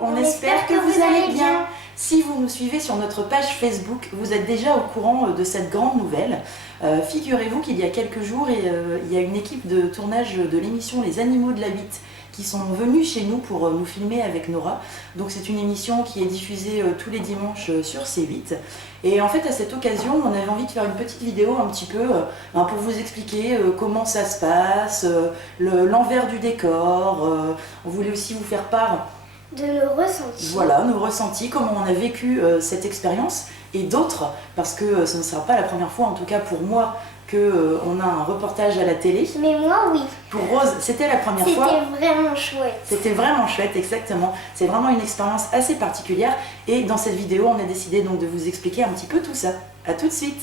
on espère que vous allez bien. Si vous nous suivez sur notre page Facebook, vous êtes déjà au courant de cette grande nouvelle. Figurez-vous qu'il y a quelques jours, il y a une équipe de tournage de l'émission Les Animaux de la 8 qui sont venus chez nous pour nous filmer avec Nora. Donc c'est une émission qui est diffusée tous les dimanches sur C8. Et en fait à cette occasion, on avait envie de faire une petite vidéo un petit peu pour vous expliquer comment ça se passe, l'envers du décor. On voulait aussi vous faire part de nos ressentis. Voilà, nos ressentis, comment on a vécu cette expérience et d'autres, parce que ce ne sera pas la première fois, en tout cas pour moi, qu'on a un reportage à la télé. Mais moi, oui. Pour Rose, c'était la première fois. C'était vraiment chouette. C'était vraiment chouette, exactement. C'est vraiment une expérience assez particulière. Et dans cette vidéo, on a décidé donc de vous expliquer un petit peu tout ça. À tout de suite.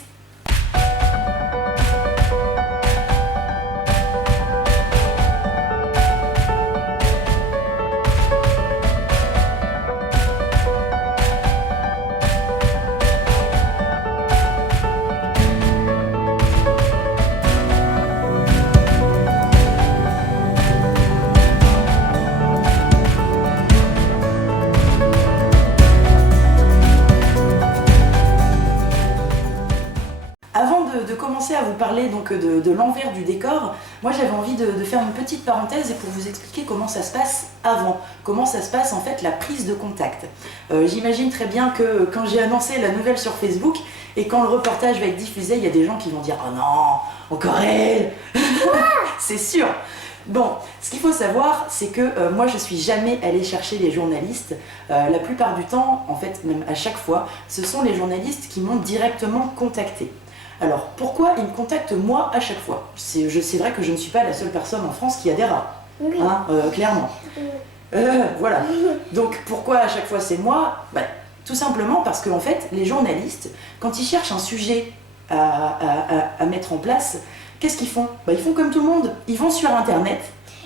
De commencer à vous parler donc de l'envers du décor, moi j'avais envie de faire une petite parenthèse et pour vous expliquer comment ça se passe avant, comment ça se passe en fait la prise de contact. J'imagine très bien que quand j'ai annoncé la nouvelle sur Facebook et quand le reportage va être diffusé, il y a des gens qui vont dire « Oh non, encore elle !» C'est sûr. Bon, ce qu'il faut savoir, c'est que moi je suis jamais allée chercher les journalistes. La plupart du temps, en fait même à chaque fois, ce sont les journalistes qui m'ont directement contacté. Alors, pourquoi ils me contactent moi à chaque fois? C'est vrai que je ne suis pas la seule personne en France qui a des rats, oui. Hein, clairement. Voilà. Donc, pourquoi à chaque fois c'est moi? Tout simplement parce que en fait, les journalistes, quand ils cherchent un sujet à mettre en place, qu'est-ce qu'ils font? Ils font comme tout le monde, ils vont sur Internet.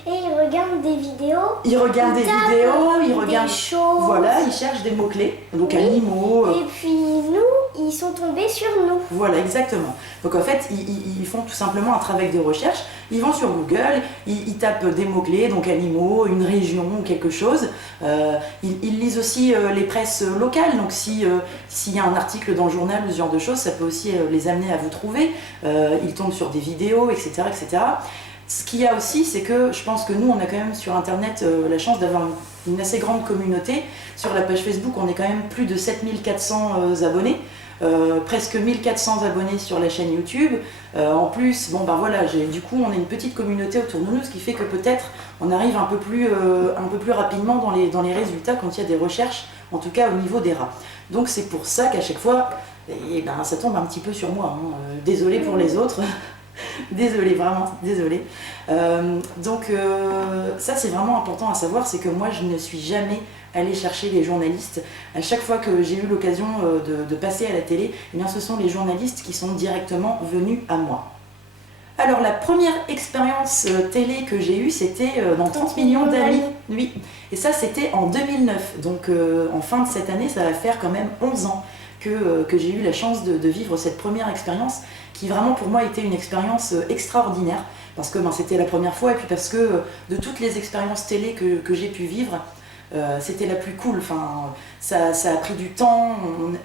Et ils regardent des vidéos. Ils regardent des vidéos, ils regardent des choses. Voilà, ils cherchent des mots-clés, donc oui. animaux. Et puis nous, ils sont tombés sur nous. Voilà, exactement. Donc en fait, ils font tout simplement un travail de recherche. Ils vont sur Google, ils tapent des mots-clés, donc animaux, une région ou quelque chose. Ils lisent aussi les presses locales, donc s'il y a un article dans le journal ou ce genre de choses, ça peut aussi les amener à vous trouver. Ils tombent sur des vidéos, etc., etc. Ce qu'il y a aussi, c'est que je pense que nous, on a quand même sur Internet la chance d'avoir une assez grande communauté. Sur la page Facebook, on est quand même plus de 7400 abonnés, presque 1400 abonnés sur la chaîne YouTube. En plus, voilà, du coup, on a une petite communauté autour de nous, ce qui fait que peut-être on arrive un peu plus rapidement dans les résultats quand il y a des recherches, en tout cas au niveau des rats. Donc c'est pour ça qu'à chaque fois, ça tombe un petit peu sur moi. Hein. Désolée pour les autres. Désolée, vraiment, désolée. Ça c'est vraiment important à savoir, c'est que moi je ne suis jamais allée chercher les journalistes. À chaque fois que j'ai eu l'occasion de passer à la télé, ce sont les journalistes qui sont directement venus à moi. Alors la première expérience télé que j'ai eue, c'était dans 30 millions d'amis. Oui, et ça c'était en 2009, donc en fin de cette année, ça va faire quand même 11 ans que j'ai eu la chance de vivre cette première expérience qui vraiment pour moi était une expérience extraordinaire parce que c'était la première fois et puis parce que de toutes les expériences télé que j'ai pu vivre, c'était la plus cool. Enfin, ça a pris du temps,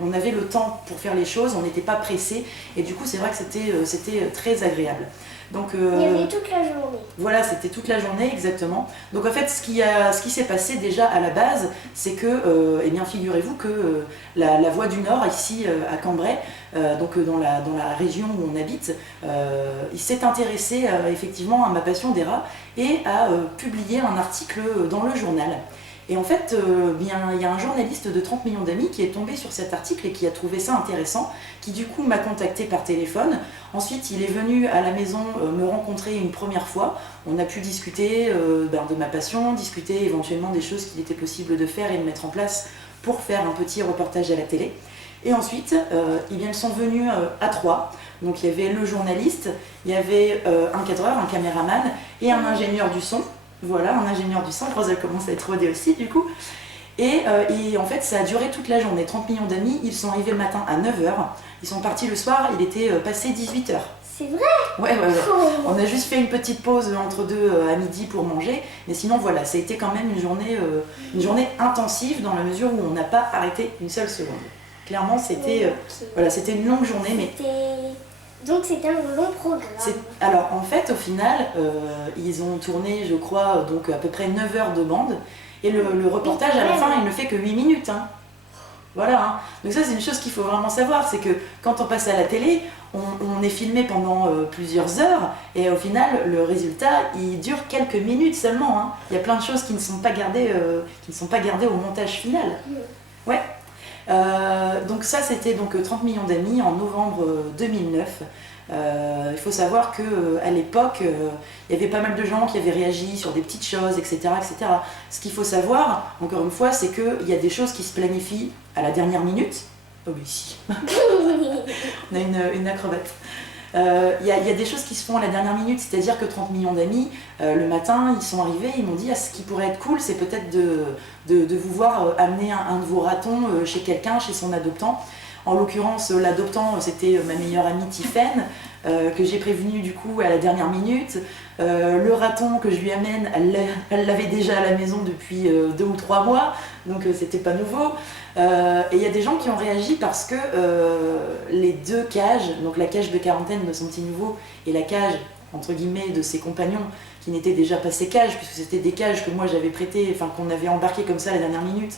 on avait le temps pour faire les choses, on n'était pas pressé et du coup c'est vrai que c'était très agréable. Donc, il y avait toute la journée. Voilà, c'était toute la journée, exactement. Donc en fait, ce qui s'est passé déjà à la base, c'est que, figurez-vous que la Voix du Nord, ici à Cambrai, donc dans la région où on habite, il s'est intéressé effectivement à ma passion des rats et a publié un article dans le journal. Et en fait, il y a un journaliste de 30 millions d'amis qui est tombé sur cet article et qui a trouvé ça intéressant, qui du coup m'a contacté par téléphone. Ensuite, il est venu à la maison me rencontrer une première fois. On a pu discuter de ma passion, discuter éventuellement des choses qu'il était possible de faire et de mettre en place pour faire un petit reportage à la télé. Et ensuite, ils sont venus à trois. Donc il y avait le journaliste, il y avait un cadreur, un caméraman et un ingénieur du son. Voilà, un ingénieur du son. Rose, elle commence à être rodée aussi du coup. Et en fait, ça a duré toute la journée. 30 millions d'amis, ils sont arrivés le matin à 9 h. Ils sont partis le soir, il était passé 18 h. C'est vrai? Ouais, ouais, ouais. Oh. On a juste fait une petite pause entre deux à midi pour manger, mais sinon voilà, ça a été quand même une journée intensive dans la mesure où on n'a pas arrêté une seule seconde. Clairement, c'était Ok. voilà, c'était une longue journée, mais Donc c'était un long programme. alors en fait, au final, ils ont tourné, je crois, donc à peu près 9 heures de bande, et le reportage à la fin, il ne fait que 8 minutes. Hein. Voilà, hein. Donc ça c'est une chose qu'il faut vraiment savoir, c'est que quand on passe à la télé, on est filmé pendant plusieurs heures et au final le résultat il dure quelques minutes seulement. Hein. Il y a plein de choses qui ne sont pas gardées, au montage final. Ouais. Donc ça c'était donc 30 millions d'amis en novembre 2009. Il faut savoir qu'à l'époque, il y avait pas mal de gens qui avaient réagi sur des petites choses, etc. etc. Ce qu'il faut savoir, encore une fois, c'est qu'il y a des choses qui se planifient à la dernière minute. Oh oui, si. On a une acrobate. Il y a des choses qui se font à la dernière minute, c'est-à-dire que 30 millions d'amis, le matin, ils sont arrivés, ils m'ont dit ce qui pourrait être cool, c'est peut-être de vous voir amener un de vos ratons chez quelqu'un, chez son adoptant. En l'occurrence, l'adoptant, c'était ma meilleure amie Tiffaine, que j'ai prévenue du coup à la dernière minute. Le raton que je lui amène, elle l'avait déjà à la maison depuis 2 ou 3 mois, donc c'était pas nouveau. Et il y a des gens qui ont réagi parce que les deux cages, donc la cage de quarantaine de son petit nouveau et la cage entre guillemets de ses compagnons qui n'étaient déjà pas ses cages, puisque c'était des cages que moi j'avais prêtées, enfin qu'on avait embarquées comme ça à la dernière minute,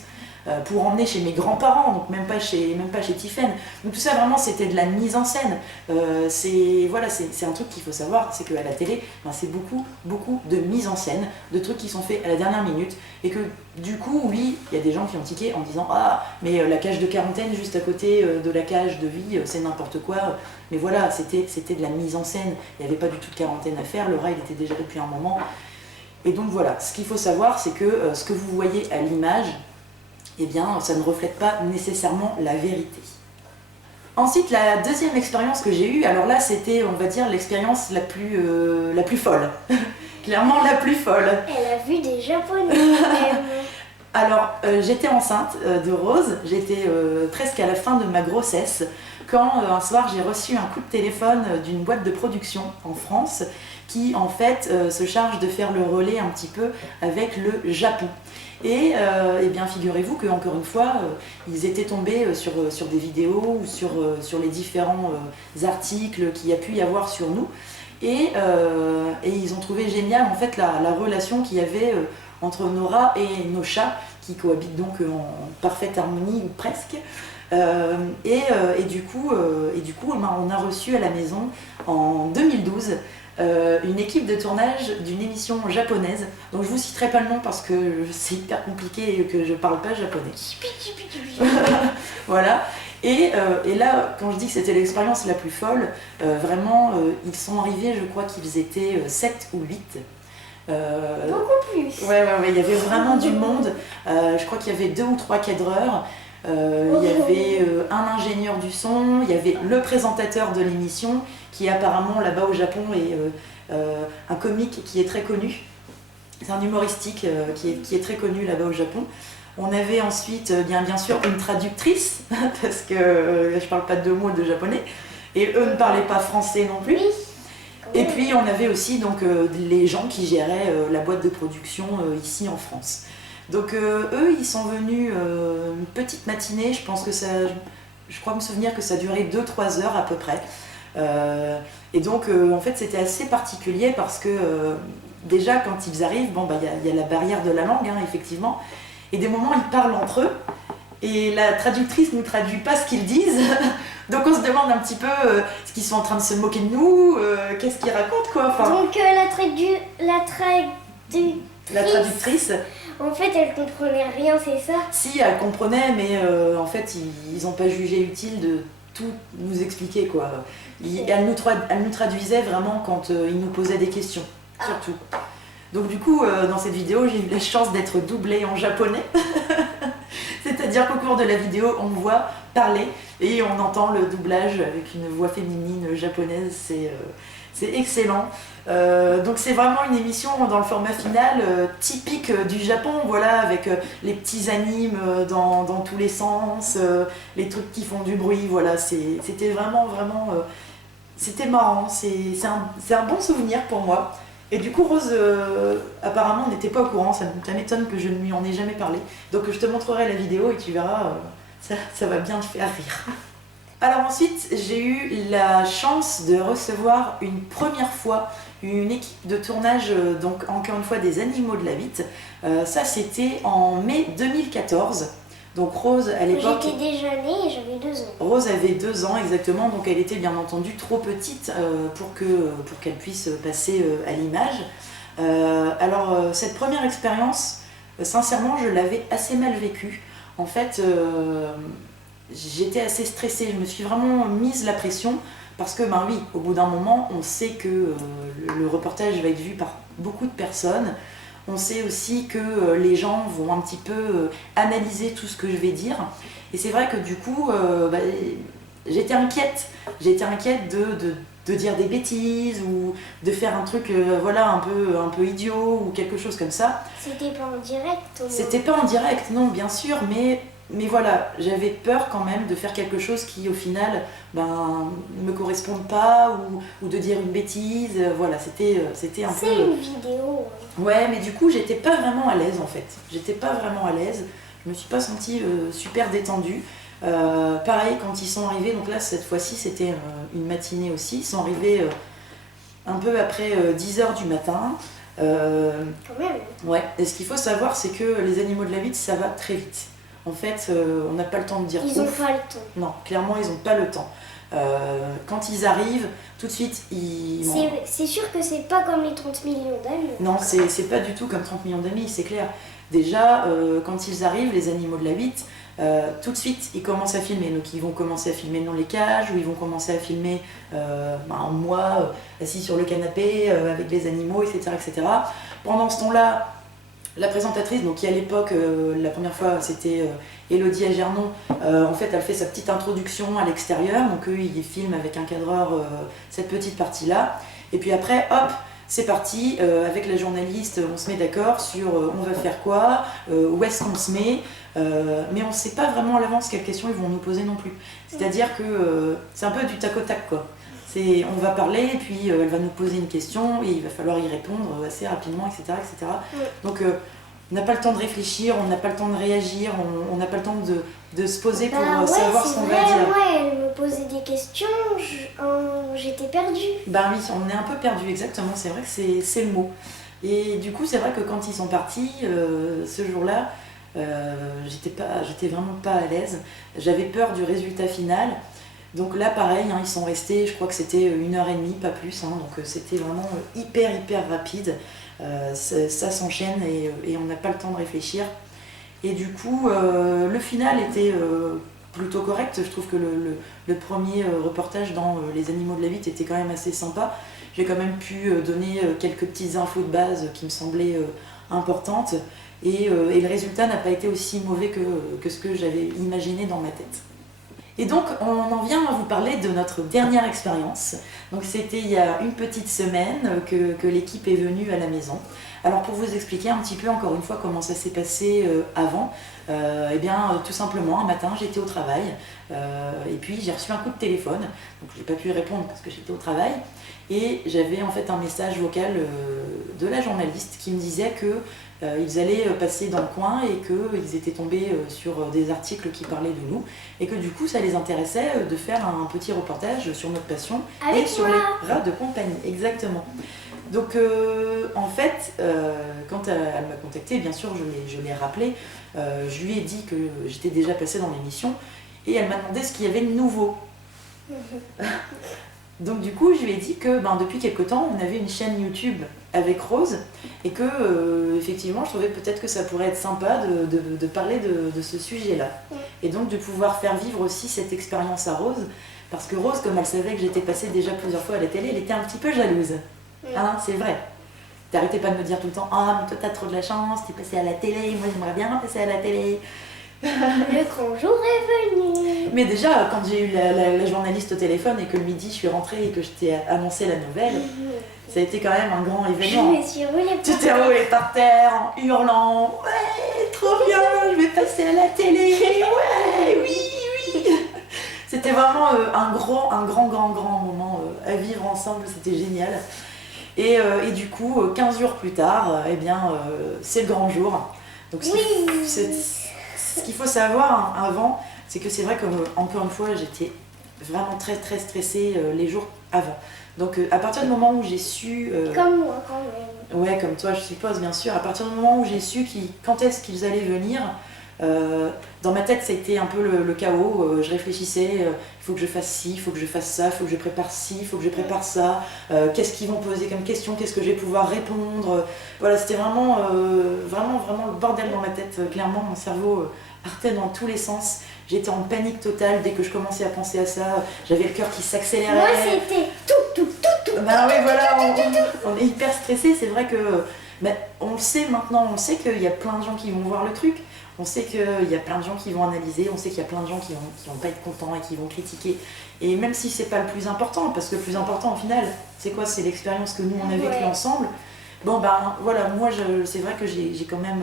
pour emmener chez mes grands-parents, donc même pas chez Tiffaine. Donc tout ça vraiment c'était de la mise en scène. C'est un truc qu'il faut savoir, c'est qu'à la télé, c'est beaucoup de mise en scène, de trucs qui sont faits à la dernière minute, et que du coup, oui, il y a des gens qui ont tiqué en disant ah mais la cage de quarantaine juste à côté de la cage de vie, c'est n'importe quoi. Mais voilà, c'était de la mise en scène, il n'y avait pas du tout de quarantaine à faire, le rail était déjà là depuis un moment. Et donc voilà, ce qu'il faut savoir, c'est que ce que vous voyez à l'image, eh bien, ça ne reflète pas nécessairement la vérité. Ensuite, la deuxième expérience que j'ai eue, alors là, c'était, on va dire, l'expérience la plus folle. Clairement, la plus folle. Elle a vu des Japonais. Alors, j'étais enceinte de Rose, j'étais presque à la fin de ma grossesse, quand un soir, j'ai reçu un coup de téléphone d'une boîte de production en France, qui, en fait, se charge de faire le relais un petit peu avec le Japon. Et eh bien figurez-vous qu'encore une fois, ils étaient tombés sur des vidéos ou sur les différents articles qu'il y a pu y avoir sur nous. Et ils ont trouvé génial en fait la relation qu'il y avait entre nos rats et nos chats, qui cohabitent donc en parfaite harmonie ou presque. Et du coup, on a reçu à la maison en 2012 une équipe de tournage d'une émission japonaise, donc je vous citerai pas le nom parce que c'est hyper compliqué et que je parle pas japonais. Voilà. Et là, quand je dis que c'était l'expérience la plus folle, vraiment, ils sont arrivés, je crois qu'ils étaient 7 ou 8. Beaucoup plus. Ouais, il y avait vraiment du monde. Je crois qu'il y avait 2 ou 3 cadreurs. Il y avait un ingénieur du son, il y avait le présentateur de l'émission qui apparemment là-bas au Japon est un comique qui est très connu. C'est un humoristique qui est très connu là-bas au Japon. On avait ensuite bien sûr une traductrice parce que je parle pas 2 mots de japonais et eux ne parlaient pas français non plus. Oui. Et puis on avait aussi donc les gens qui géraient la boîte de production ici en France. Donc eux, ils sont venus une petite matinée, je crois me souvenir que ça durait 2-3 heures à peu près. Et donc en fait c'était assez particulier parce que déjà quand ils arrivent, y a la barrière de la langue, hein, effectivement, et des moments ils parlent entre eux, et la traductrice ne nous traduit pas ce qu'ils disent, donc on se demande un petit peu est-ce qu'ils sont en train de se moquer de nous, qu'est-ce qu'ils racontent quoi. Enfin, Donc la traductrice, en fait, elle comprenait rien, c'est ça? si elle comprenait, mais en fait ils n'ont pas jugé utile de tout nous expliquer quoi. Elle nous traduisait vraiment quand ils nous posaient des questions, surtout. Donc du coup, dans cette vidéo, j'ai eu la chance d'être doublée en japonais. C'est-à-dire qu'au cours de la vidéo, on me voit parler et on entend le doublage avec une voix féminine japonaise. C'est excellent. Donc c'est vraiment une émission dans le format final typique du Japon, voilà, avec les petits animes dans tous les sens, les trucs qui font du bruit, voilà. C'était vraiment c'était marrant, c'est un bon souvenir pour moi. Et du coup, Rose, apparemment, n'était pas au courant, ça m'étonne que je ne lui en ai jamais parlé. Donc je te montrerai la vidéo et tu verras, ça va bien te faire rire. Alors ensuite, j'ai eu la chance de recevoir une première fois une équipe de tournage, donc encore une fois des Animaux de la Vitte. Ça, c'était en mai 2014. Donc Rose, à l'époque... J'étais déjà née et j'avais 2 ans. Rose avait 2 ans exactement, donc elle était bien entendu trop petite pour qu'elle puisse passer à l'image. Alors cette première expérience, sincèrement, je l'avais assez mal vécue. En fait, j'étais assez stressée, je me suis vraiment mise la pression parce que, ben oui, au bout d'un moment, on sait que le reportage va être vu par beaucoup de personnes. On sait aussi que les gens vont un petit peu analyser tout ce que je vais dire. Et c'est vrai que du coup, j'étais inquiète. J'étais inquiète de dire des bêtises ou de faire un truc voilà, un peu idiot ou quelque chose comme ça. C'était pas en direct au moins. C'était pas en direct, non, bien sûr, mais voilà, j'avais peur quand même de faire quelque chose qui au final ne me corresponde pas ou de dire une bêtise. Voilà, c'était un peu... C'est une vidéo. Ouais, mais du coup, j'étais pas vraiment à l'aise en fait. J'étais pas vraiment à l'aise. Je me suis pas sentie super détendue. Pareil, quand ils sont arrivés, donc là, cette fois-ci, c'était une matinée aussi. Ils sont arrivés un peu après 10h du matin. Quand même. Ouais, et ce qu'il faut savoir, c'est que les Animaux de la Vitte, ça va très vite. En fait, on n'a pas le temps de dire Ils n'ont ouf. pas le temps. Non, clairement, ils n'ont pas le temps. Quand ils arrivent, tout de suite, ils... C'est sûr que c'est pas comme les 30 millions d'amis. Non, c'est pas du tout comme 30 millions d'amis, c'est clair. Déjà, quand ils arrivent, les Animaux de la Vitte, tout de suite, ils commencent à filmer. Donc, ils vont commencer à filmer dans les cages, ou ils vont commencer à filmer moi, assis sur le canapé, avec les animaux, etc., etc. Pendant ce temps-là, la présentatrice, donc qui à l'époque, la première fois, c'était Élodie Agernon, en fait, elle fait sa petite introduction à l'extérieur. Donc, eux, ils filment avec un cadreur cette petite partie-là. Et puis après, hop, c'est parti, avec la journaliste, on se met d'accord sur on va faire quoi, où est-ce qu'on se met, mais on ne sait pas vraiment à l'avance quelles questions ils vont nous poser non plus. C'est-à-dire que c'est un peu du tac au tac, quoi. On va parler, et puis elle va nous poser une question, et il va falloir y répondre assez rapidement, etc. etc. Donc on n'a pas le temps de réfléchir, on n'a pas le temps de réagir, on n'a pas le temps de se poser pour savoir ce qu'on va dire. Ouais, elle me posait des questions, j'étais perdue. Ben oui, on est un peu perdu, exactement, c'est vrai que c'est le mot. Et du coup, c'est vrai que quand ils sont partis, ce jour-là, j'étais vraiment pas à l'aise. J'avais peur du résultat final. Donc là, pareil, hein, ils sont restés, je crois que c'était 1h30, pas plus. Hein, donc c'était vraiment hyper rapide. Ça s'enchaîne et on n'a pas le temps de réfléchir. Et du coup, le final était plutôt correct. Je trouve que le premier reportage dans Les Animaux de la Vitte était quand même assez sympa. J'ai quand même pu donner quelques petites infos de base qui me semblaient importantes. Et le résultat n'a pas été aussi mauvais que ce que j'avais imaginé dans ma tête. Et donc, on en vient à vous parler de notre dernière expérience. Donc, c'était il y a une petite semaine que l'équipe est venue à la maison. Alors, pour vous expliquer un petit peu, encore une fois, comment ça s'est passé avant, eh bien, tout simplement, un matin, j'étais au travail, et puis j'ai reçu un coup de téléphone. Donc, je n'ai pas pu répondre parce que j'étais au travail. Et j'avais en fait un message vocal de la journaliste qui me disait que ils allaient passer dans le coin et qu'ils étaient tombés sur des articles qui parlaient de nous et que du coup ça les intéressait de faire un petit reportage sur notre passion et sur les rats de compagnie, exactement. Donc en fait, quand elle m'a contactée, bien sûr je l'ai rappelé, je lui ai dit que j'étais déjà passée dans l'émission et elle m'a demandé ce qu'il y avait de nouveau. Donc du coup, je lui ai dit que depuis quelque temps, on avait une chaîne YouTube avec Rose et que effectivement, je trouvais peut-être que ça pourrait être sympa de parler de ce sujet-là. Et donc de pouvoir faire vivre aussi cette expérience à Rose, parce que Rose, comme elle savait que j'étais passée déjà plusieurs fois à la télé, elle était un petit peu jalouse. Hein, c'est vrai. T'arrêtais pas de me dire tout le temps « Ah, mais toi t'as trop de la chance, t'es passée à la télé, moi j'aimerais bien passer à la télé ». Le grand jour est venu. Mais déjà, quand j'ai eu la journaliste au téléphone et que le midi je suis rentrée et que je t'ai annoncé la nouvelle, ça a été quand même un grand événement. Je me suis roulée par terre. Tu t'es roulée par terre en hurlant « Ouais, trop bien, je vais passer à la télé, ouais, oui !» C'était vraiment un grand moment à vivre ensemble, c'était génial. Et du coup, 15 jours plus tard, c'est le grand jour. Donc ce qu'il faut savoir hein, avant, c'est que c'est vrai que encore une fois, j'étais vraiment très très stressée les jours avant. Donc à partir du moment où j'ai su... Comme moi quand même. Ouais, comme toi je suppose bien sûr. À partir du moment où j'ai su quand est-ce qu'ils allaient venir, dans ma tête ça a été un peu le chaos. Je réfléchissais, il faut que je fasse ci, il faut que je fasse ça, il faut que je prépare ci, il faut que je prépare ça. Qu'est-ce qu'ils vont poser comme question, qu'est-ce que je vais pouvoir répondre. Voilà, c'était vraiment le bordel dans ma tête. Clairement, mon cerveau partait dans tous les sens. J'étais en panique totale dès que je commençais à penser à ça. J'avais le cœur qui s'accélérait. Moi, c'était tout. Ben oui, voilà, on est hyper stressé. C'est vrai que on le sait maintenant, on sait qu'il y a plein de gens qui vont voir le truc. On sait qu'il y a plein de gens qui vont analyser. On sait qu'il y a plein de gens qui vont pas être contents et qui vont critiquer. Et même si c'est pas le plus important, parce que le plus important au final, c'est quoi? C'est l'expérience que nous on a vécue ensemble. Bon ben voilà, moi c'est vrai que j'ai quand même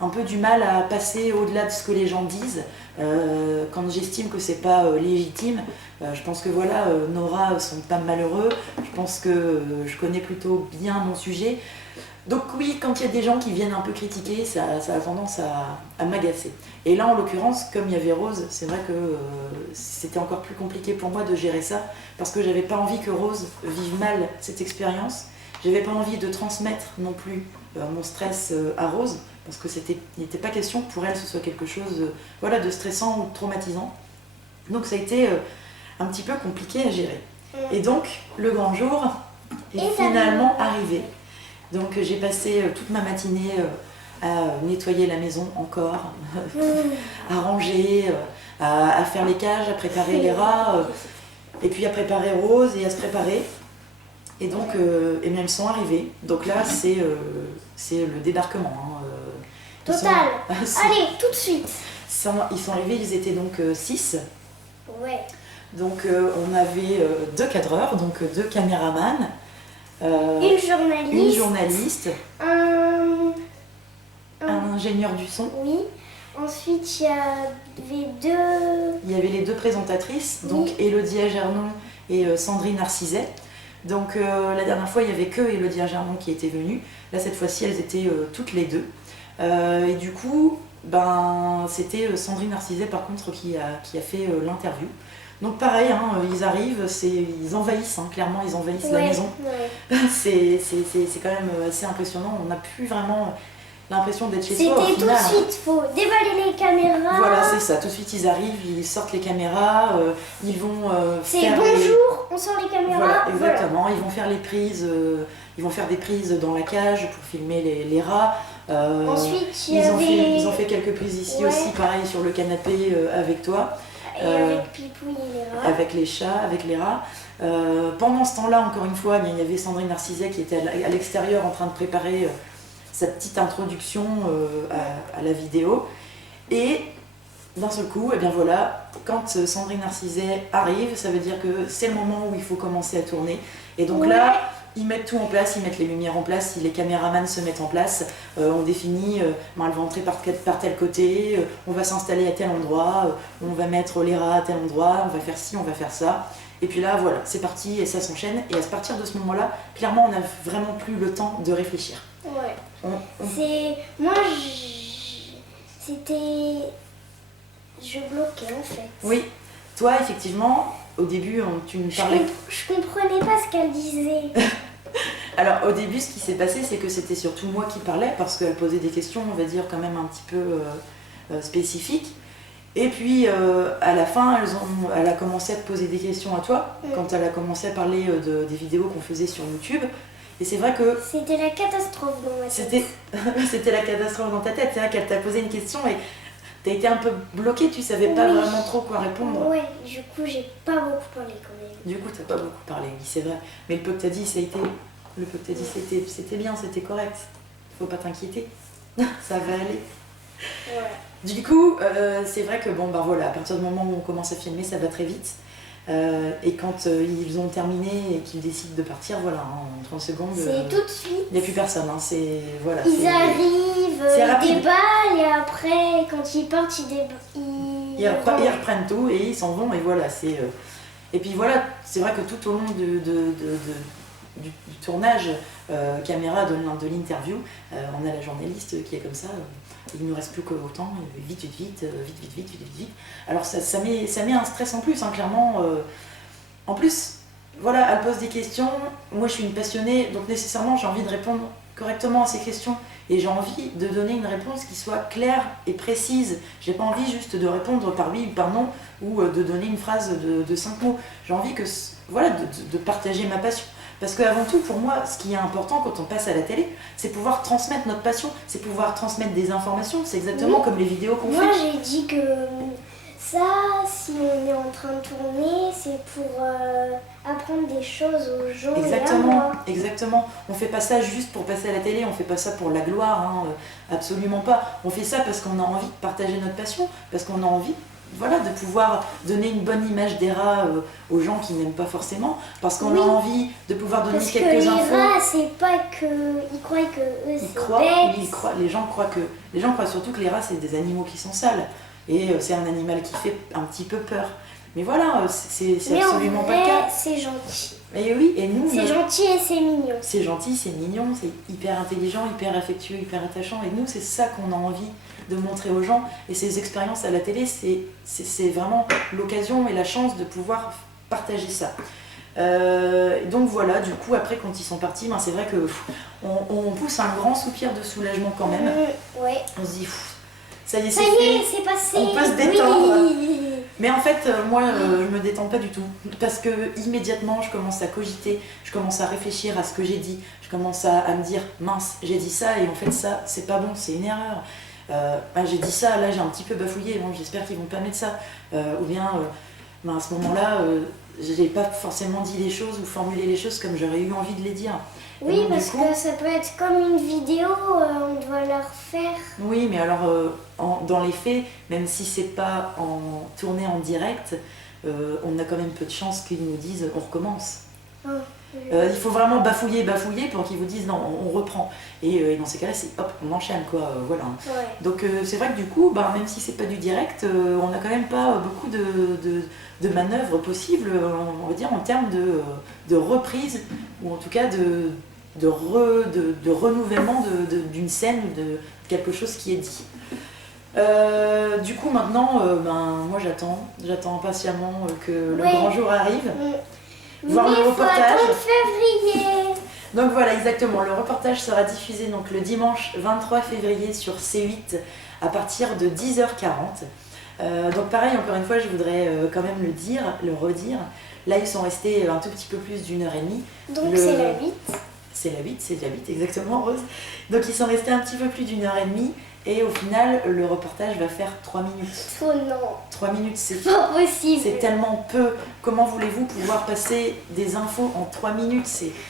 un peu du mal à passer au-delà de ce que les gens disent quand j'estime que c'est pas légitime. Je pense que voilà, Nora sont pas malheureux, je pense que je connais plutôt bien mon sujet. Donc oui, quand il y a des gens qui viennent un peu critiquer, ça a tendance à m'agacer. Et là en l'occurrence, comme il y avait Rose, c'est vrai que c'était encore plus compliqué pour moi de gérer ça, parce que j'avais pas envie que Rose vive mal cette expérience. J'avais pas envie de transmettre non plus mon stress à Rose, parce que il n'était pas question que pour elle ce soit quelque chose de stressant ou de traumatisant. Donc ça a été un petit peu compliqué à gérer. Et donc le grand jour est finalement arrivé. Donc j'ai passé toute ma matinée à nettoyer la maison encore, à ranger, à faire les cages, à préparer les rats, et puis à préparer Rose et à se préparer. Et donc, ils sont arrivés. Donc là, c'est le débarquement. Hein. Total. Allez, tout de suite. Ils sont arrivés, ils étaient donc 6. Ouais. Donc on avait 2 cadreurs, donc 2 caméramans. Une journaliste. Un ingénieur du son. Oui. Ensuite, il y avait les 2 présentatrices, donc Élodie Agernon et Sandrine Narciset. Donc la dernière fois, il n'y avait que Élodie Agernon qui était venue. Là, cette fois-ci, elles étaient toutes les 2. Et du coup, c'était Sandrine Narciset, par contre, qui a fait l'interview. Donc pareil, hein, ils arrivent, ils envahissent, hein, clairement, ils envahissent la maison. Ouais. C'est quand même assez impressionnant. On n'a plus vraiment l'impression d'être chez soi. C'était tout de suite, faut déballer les caméras. Voilà, c'est ça. Tout de suite, ils arrivent, ils sortent les caméras, ils vont c'est bonjour, on sort les caméras. Voilà, exactement. Voilà. Ils vont faire les prises, ils vont faire des prises dans la cage pour filmer les rats. Ensuite, ils ont fait quelques prises ici aussi, pareil, sur le canapé avec toi. Et avec Pipouille et les rats. Avec les chats, avec les rats. Pendant ce temps-là, encore une fois, il y avait Sandrine Narciset qui était à l'extérieur en train de préparer sa petite introduction à la vidéo. Et d'un seul coup, quand Sandrine Narciset arrive, ça veut dire que c'est le moment où il faut commencer à tourner. Et donc là, ils mettent tout en place, ils mettent les lumières en place, les caméramans se mettent en place, on définit, elle va entrer par tel côté, on va s'installer à tel endroit, on va mettre les rats à tel endroit, on va faire ci, on va faire ça. Et puis là, voilà, c'est parti et ça s'enchaîne. Et à partir de ce moment-là, clairement, on n'a vraiment plus le temps de réfléchir. Ouais. Moi, je bloquais en fait. Oui, toi, effectivement, au début, tu nous parlais... Je comprenais pas ce qu'elle disait. Alors, au début, ce qui s'est passé, c'est que c'était surtout moi qui parlais, parce qu'elle posait des questions, on va dire, quand même un petit peu spécifiques. Et puis, à la fin, elle a commencé à te poser des questions à toi, quand elle a commencé à parler des vidéos qu'on faisait sur YouTube. Et c'est vrai que... C'était la catastrophe dans ma tête. C'était la catastrophe dans ta tête. C'est vrai qu'elle t'a posé une question et t'as été un peu bloquée, tu savais pas vraiment trop quoi répondre. Ouais, du coup, j'ai pas beaucoup parlé quand même. Du coup, t'as pas beaucoup parlé, oui, c'est vrai. Mais le peu que t'as dit, c'était bien, c'était correct. Faut pas t'inquiéter. Ça va aller. Ouais. Du coup, c'est vrai que à partir du moment où on commence à filmer, ça va très vite. Et quand ils ont terminé et qu'ils décident de partir, en 30 secondes, c'est tout de suite. Il n'y a plus personne. Hein, ils arrivent, ils déballent et après, quand ils partent, ils reprennent tout et ils s'en vont. Et voilà, Et puis voilà, c'est vrai que tout au long du tournage caméra de l'interview, on a la journaliste qui est comme ça, il ne nous reste plus qu'autant, vite. Alors ça met un stress en plus, hein, clairement. En plus, voilà, elle pose des questions, moi je suis une passionnée, donc nécessairement j'ai envie de répondre correctement à ces questions. Et j'ai envie de donner une réponse qui soit claire et précise. J'ai pas envie juste de répondre par oui ou par non, ou de donner une phrase de 5 mots. J'ai envie que, voilà, de partager ma passion. Parce qu'avant tout, pour moi, ce qui est important quand on passe à la télé, c'est pouvoir transmettre notre passion, c'est pouvoir transmettre des informations. C'est exactement comme les vidéos qu'on fait. Moi, j'ai dit que ça, si on est en train de tourner, c'est pour apprendre des choses aux gens. Exactement, exactement. On fait pas ça juste pour passer à la télé, on fait pas ça pour la gloire, hein, absolument pas. On fait ça parce qu'on a envie de partager notre passion, parce qu'on a envie, voilà, de pouvoir donner une bonne image des rats aux gens qui n'aiment pas forcément, parce qu'on a envie de pouvoir donner quelques infos. Parce que les rats, c'est pas que... Ils croient que eux, c'est bête. Les gens croient surtout que les rats, c'est des animaux qui sont sales. Et c'est un animal qui fait un petit peu peur. Mais voilà, c'est absolument pas le cas. C'est gentil. Et oui, et nous... C'est gentil et c'est mignon. C'est gentil, c'est mignon, c'est hyper intelligent, hyper affectueux, hyper attachant. Et nous, c'est ça qu'on a envie de montrer aux gens. Et ces expériences à la télé, c'est vraiment l'occasion et la chance de pouvoir partager ça. Donc voilà, du coup, après, quand ils sont partis, ben, c'est vrai que on pousse un grand soupir de soulagement quand même. Ouais. On se dit, ça y est, c'est passé. On peut se détendre. Oui. Mais en fait, moi, je me détends pas du tout. Parce que immédiatement, je commence à cogiter, je commence à réfléchir à ce que j'ai dit, je commence à me dire, mince, j'ai dit ça, et en fait, ça, c'est pas bon, c'est une erreur. J'ai dit ça, là, j'ai un petit peu bafouillé, bon, j'espère qu'ils vont pas mettre ça. Ou bien, à ce moment-là, j'ai pas forcément dit les choses ou formulé les choses comme j'aurais eu envie de les dire. Oui, donc, parce que ça peut être comme une vidéo, on doit la refaire. Oui, mais alors, dans les faits, même si c'est pas tourné en direct, on a quand même peu de chances qu'ils nous disent on recommence. Il faut vraiment bafouiller pour qu'ils vous disent non, on reprend. Et dans ces cas-là, c'est hop, on enchaîne quoi, voilà. Ouais. Donc c'est vrai que du coup, même si c'est pas du direct, on n'a quand même pas beaucoup de manœuvres possibles, on va dire, en termes de reprise, ou en tout cas de renouvellement d'une scène ou de quelque chose qui est dit. Du coup maintenant, moi j'attends impatiemment que le grand jour arrive. Voir le reportage. Février. Donc voilà, exactement. Le reportage sera diffusé donc le dimanche 23 février sur C8 à partir de 10h40. Donc pareil, encore une fois, je voudrais quand même le redire. Là, ils sont restés un tout petit peu plus d'1h30. Donc c'est la 8. C'est la 8, c'est la 8, exactement, Rose. Donc ils sont restés un petit peu plus d'1h30. Et au final, le reportage va faire 3 minutes. Oh non. 3 minutes, c'est pas possible. C'est tellement peu. Comment voulez-vous pouvoir passer des infos en 3 minutes?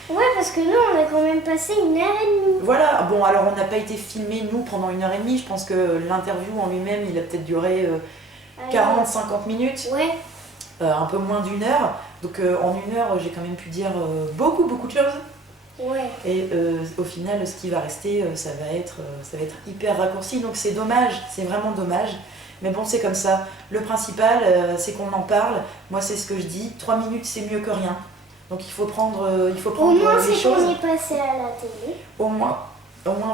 Ouais, parce que nous, on a quand même passé 1h30. Voilà. Bon, alors on n'a pas été filmés, nous, pendant 1h30. Je pense que l'interview en lui-même, il a peut-être duré 40-50 minutes. Ouais. Un peu moins d'1 heure. Donc en 1 heure, j'ai quand même pu dire beaucoup de choses. Ouais. Et au final, ce qui va rester, ça va être hyper raccourci. Donc c'est dommage, c'est vraiment dommage. Mais bon, c'est comme ça. Le principal, c'est qu'on en parle. Moi, c'est ce que je dis. 3 minutes, c'est mieux que rien. Donc il faut prendre les choses. Au moins, c'est qu'on est passé à la télé. Au moins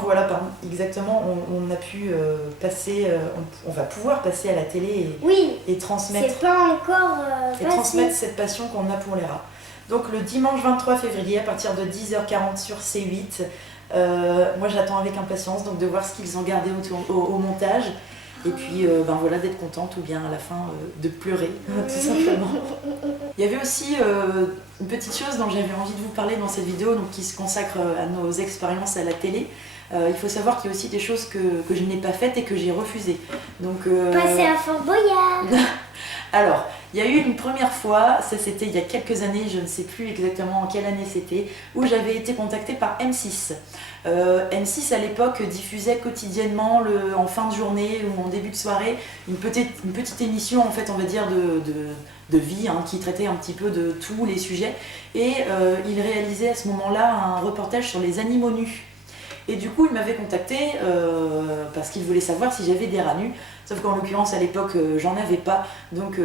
voilà, exactement, on a pu passer, on va pouvoir passer à la télé et transmettre. C'est pas encore et transmettre cette passion qu'on a pour les rats. Donc le dimanche 23 février à partir de 10h40 sur C8. Moi j'attends avec impatience donc de voir ce qu'ils ont gardé au montage. Et puis voilà, d'être contente ou bien à la fin de pleurer, tout simplement. Il y avait aussi une petite chose dont j'avais envie de vous parler dans cette vidéo, donc qui se consacre à nos expériences à la télé. Il faut savoir qu'il y a aussi des choses que je n'ai pas faites et que j'ai refusées. Donc, passer à Fort Boyard. Alors, il y a eu une première fois, ça c'était il y a quelques années, je ne sais plus exactement en quelle année c'était, où j'avais été contactée par M6. M6 à l'époque diffusait quotidiennement en fin de journée ou en début de soirée une petite émission en fait on va dire de vie qui traitait un petit peu de tous les sujets et il réalisait à ce moment-là un reportage sur les animaux nus. Et du coup, il m'avait contacté parce qu'il voulait savoir si j'avais des rats nus. Sauf qu'en l'occurrence, à l'époque, j'en avais pas. Donc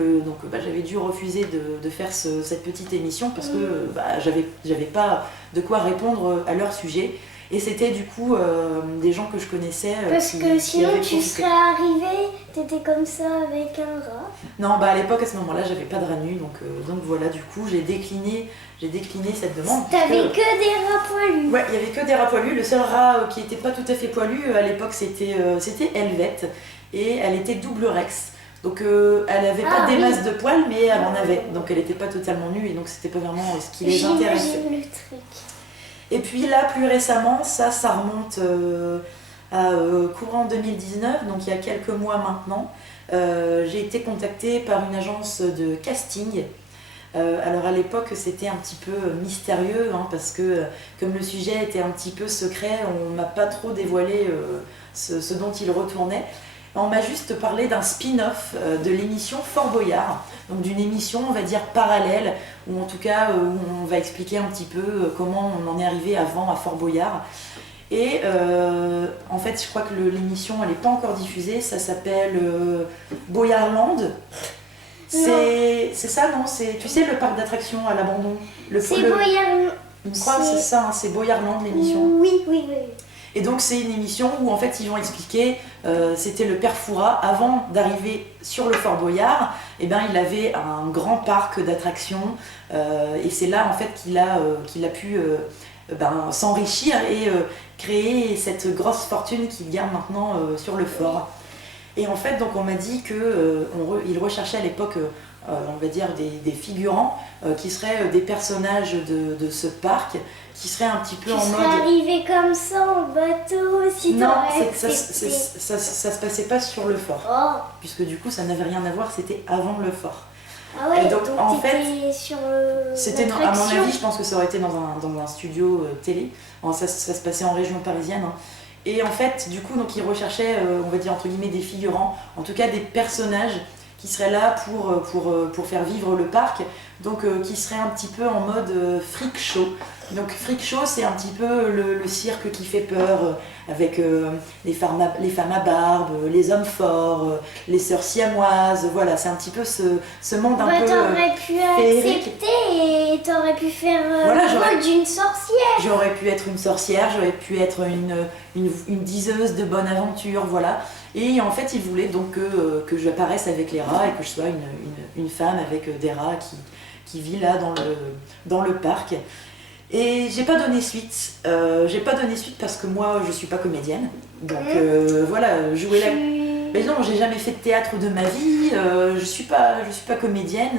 j'avais dû refuser de faire cette petite émission parce que j'avais pas de quoi répondre à leur sujet. Et c'était du coup des gens que je connaissais. Parce que sinon, tu serais arrivé, t'étais comme ça avec un rat. Non, à l'époque, à ce moment-là, j'avais pas de rats nus. Donc voilà, du coup, j'ai décliné cette demande. T'avais que des rats poilus. Ouais, il y avait que des rats poilus. Le seul rat qui était pas tout à fait poilu à l'époque, c'était Helvète. Et elle était double rex. Donc elle avait pas des masses de poils, mais elle en avait. Donc elle était pas totalement nue et donc c'était pas vraiment ce qui les intéressait. J'imagine le truc. Et puis là, plus récemment, ça remonte à courant 2019, donc il y a quelques mois maintenant. J'ai été contactée par une agence de casting. Alors à l'époque, c'était un petit peu mystérieux, hein, parce que comme le sujet était un petit peu secret, on m'a pas trop dévoilé ce dont il retournait. On m'a juste parlé d'un spin-off de l'émission Fort Boyard, donc d'une émission, on va dire, parallèle, ou en tout cas où on va expliquer un petit peu comment on en est arrivé avant à Fort Boyard. Et en fait, je crois que l'émission, elle n'est pas encore diffusée, ça s'appelle Boyardland. C'est ça, non? Tu sais, le parc d'attractions à l'abandon? C'est Boyardland. Je crois que c'est ça, hein, c'est Boyardland l'émission. Oui. Et donc c'est une émission où en fait ils vont expliquer, c'était le père Fouras, avant d'arriver sur le Fort Boyard, et il avait un grand parc d'attractions et c'est là en fait qu'il a pu s'enrichir et créer cette grosse fortune qu'il garde maintenant sur le fort. Et en fait donc on m'a dit qu'il recherchait à l'époque on va dire des figurants qui seraient des personnages de ce parc, qui seraient un petit peu en mode... Tu serais arrivé comme ça en bateau si t'aurais accepté. Ça se passait pas sur le fort, puisque du coup ça n'avait rien à voir, c'était avant le fort. Ah ouais, et donc en fait, sur c'était à mon avis, je pense que ça aurait été dans un studio télé. Ça se passait en région parisienne. Hein. Et en fait, du coup, donc ils recherchaient, on va dire entre guillemets, des figurants, en tout cas des personnages qui seraient là pour faire vivre le parc, donc qui seraient un petit peu en mode freak show. Donc freak show, c'est un petit peu le cirque qui fait peur, avec les femmes à barbe, les hommes forts, les sœurs siamoises, voilà, c'est un petit peu ce monde un peu t'aurais pu accepter et t'aurais pu faire le rôle d'une sorcière. J'aurais pu être une sorcière, j'aurais pu être une diseuse de bonne aventure, voilà. Et en fait, ils voulaient donc que j'apparaisse avec les rats et que je sois une femme avec des rats qui vit là dans le parc. Et j'ai pas donné suite. Parce que moi, je suis pas comédienne. Donc voilà, jouer la... Mais non, j'ai jamais fait de théâtre de ma vie. Je suis pas comédienne.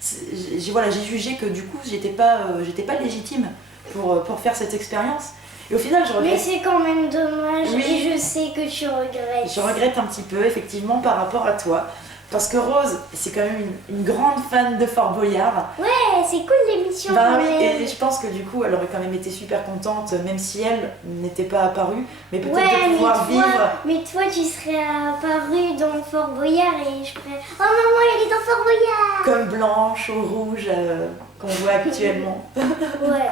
J'ai jugé que du coup, j'étais pas légitime pour faire cette expérience. Et au final, je regrette. Mais c'est quand même dommage, et je sais que tu regrettes. Je regrette un petit peu, effectivement, par rapport à toi. Parce que Rose, c'est quand même une grande fan de Fort Boyard. Ouais, c'est cool l'émission. Oui, et je pense que du coup, elle aurait quand même été super contente, même si elle n'était pas apparue. Mais peut-être de pouvoir vivre. Mais toi, tu serais apparue dans Fort Boyard et je ferais « Oh maman, elle est dans Fort Boyard !» Comme Blanche ou Rouge qu'on voit actuellement. Ouais.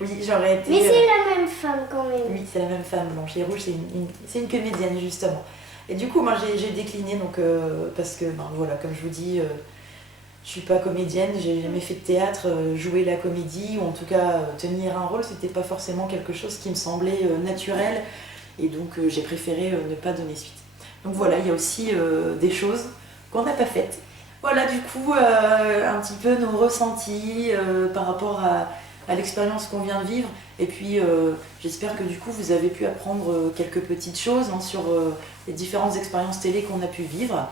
Oui, j'aurais été... Mais c'est la même femme quand même. Oui, c'est la même femme. Blanche et Rouge, c'est une comédienne justement. Et du coup, moi j'ai décliné donc, parce que, voilà, comme je vous dis, je suis pas comédienne, j'ai jamais fait de théâtre, jouer la comédie, ou en tout cas tenir un rôle, c'était pas forcément quelque chose qui me semblait naturel, et donc j'ai préféré ne pas donner suite. Donc voilà, il y a aussi des choses qu'on n'a pas faites. Voilà du coup un petit peu nos ressentis par rapport à l'expérience qu'on vient de vivre. Et puis j'espère que du coup vous avez pu apprendre quelques petites choses sur les différentes expériences télé qu'on a pu vivre.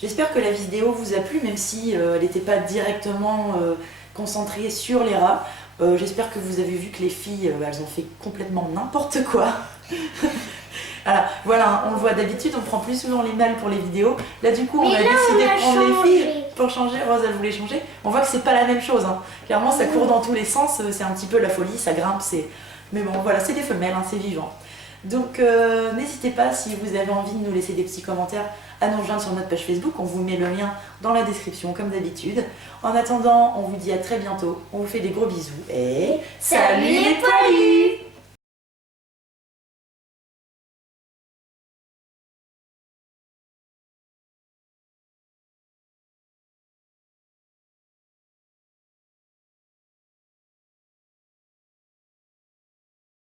J'espère que la vidéo vous a plu, même si elle n'était pas directement concentrée sur les rats. J'espère que vous avez vu que les filles, elles ont fait complètement n'importe quoi. Voilà, on le voit d'habitude, on prend plus souvent les mâles pour les vidéos. Là du coup, on a décidé de prendre les filles pour changer. Rose, elle voulait changer. On voit que c'est pas la même chose. Hein. Clairement, ça court dans tous les sens, c'est un petit peu la folie, ça grimpe. Mais bon, voilà, c'est des femelles, hein, c'est vivant. Donc n'hésitez pas, si vous avez envie de nous laisser des petits commentaires, à nous rejoindre sur notre page Facebook. On vous met le lien dans la description comme d'habitude. En attendant, on vous dit à très bientôt. On vous fait des gros bisous et salut les poilus!